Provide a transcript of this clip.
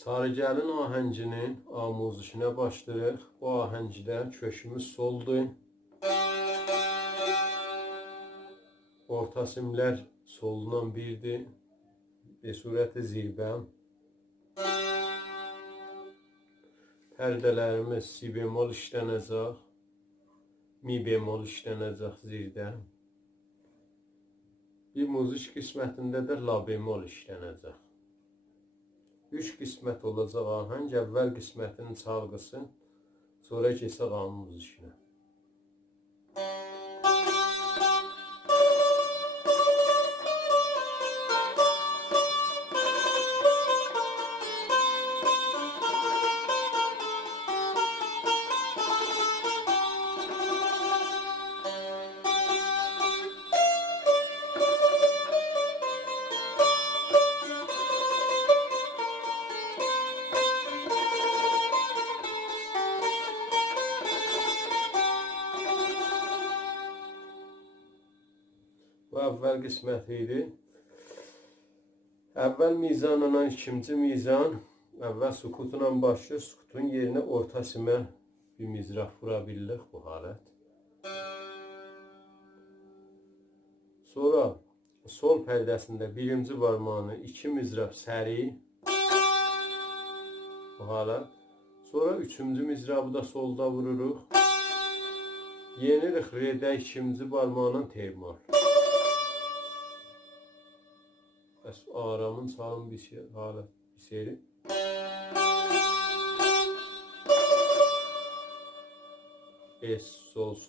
Sarıgəlin ahənginin amuzişinə başlayırıq. Bu ahəngdə kökümüz soldur. Orta simlər solundan birdir. Besurəti zirbəm. Pərdələrimiz si bemol işlənəcək. Mi bemol işlənəcək zirdə. Bir muzik qismətində də la bemol işlənəcək. 3 qismət olacaq ahəng. Əvvəl qismətinin çalğısı, sonra keçək amuz işinə. Bu əvvəl qisməti idi. Əvvəl mizanla ikinci mizan. Əvvəl sukutla başlayır. Sukutun yerinə orta simə bir mizraf vura bilirik bu halət. Sonra sol pərdəsində birinci barmağını 2 mizraf səri. Bu halət. Sonra üçüncü mizrabı da solda vururuq. Yenirik redə ikinci barmağla termal. Bəs aramın çalın bir şey, halət bir seri. Es, sol,